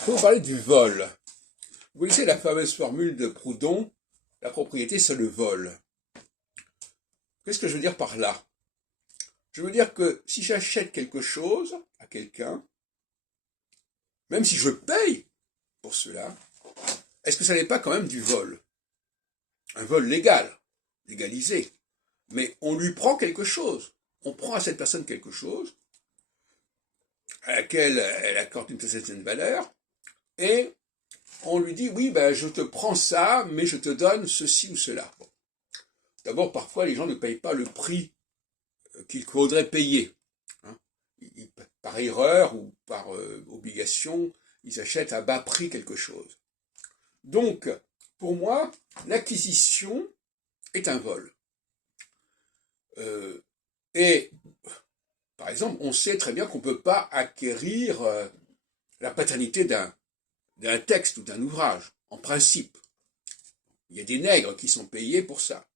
Je vais vous parler du vol. Vous connaissez la fameuse formule de Proudhon, la propriété c'est le vol. Qu'est-ce que je veux dire par là? Je veux dire que si j'achète quelque chose à quelqu'un, même si je paye pour cela, est-ce que ça n'est pas quand même du vol? Un vol légal, légalisé. Mais on lui prend quelque chose. On prend à cette personne quelque chose à laquelle elle accorde une certaine valeur, et on lui dit, oui, ben, je te prends ça, mais je te donne ceci ou cela. Bon. D'abord, parfois, les gens ne payent pas le prix qu'il faudrait payer. Hein. Par erreur ou par obligation, ils achètent à bas prix quelque chose. Donc, pour moi, l'acquisition est un vol. Et, par exemple, on sait très bien qu'on ne peut pas acquérir la paternité d'un texte ou d'un ouvrage, en principe. Il y a des nègres qui sont payés pour ça.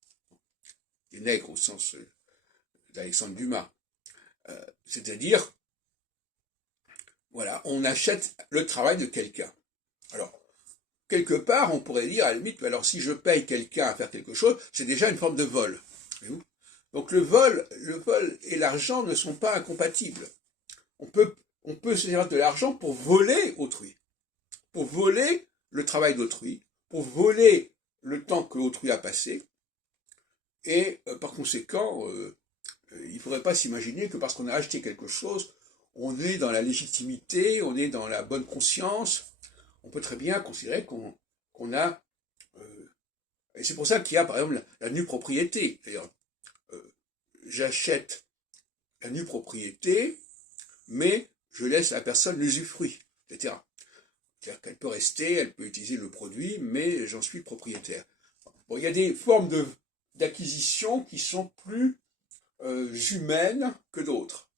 Des nègres au sens d'Alexandre Dumas. C'est-à-dire, voilà, on achète le travail de quelqu'un. Alors, quelque part, on pourrait dire, à la limite, alors si je paye quelqu'un à faire quelque chose, c'est déjà une forme de vol. Donc le vol et l'argent ne sont pas incompatibles. On peut se servir de l'argent pour voler autrui, pour voler le travail d'autrui, pour voler le temps que autrui a passé, et par conséquent, il ne faudrait pas s'imaginer que parce qu'on a acheté quelque chose, on est dans la légitimité, on est dans la bonne conscience. On peut très bien considérer qu'on a... et c'est pour ça qu'il y a par exemple la nue propriété. C'est-à-dire, j'achète la nue propriété, mais je laisse à la personne l'usufruit, etc. C'est-à-dire qu'elle peut rester, elle peut utiliser le produit, mais j'en suis propriétaire. Bon, il y a des formes d'acquisition qui sont plus humaines que d'autres.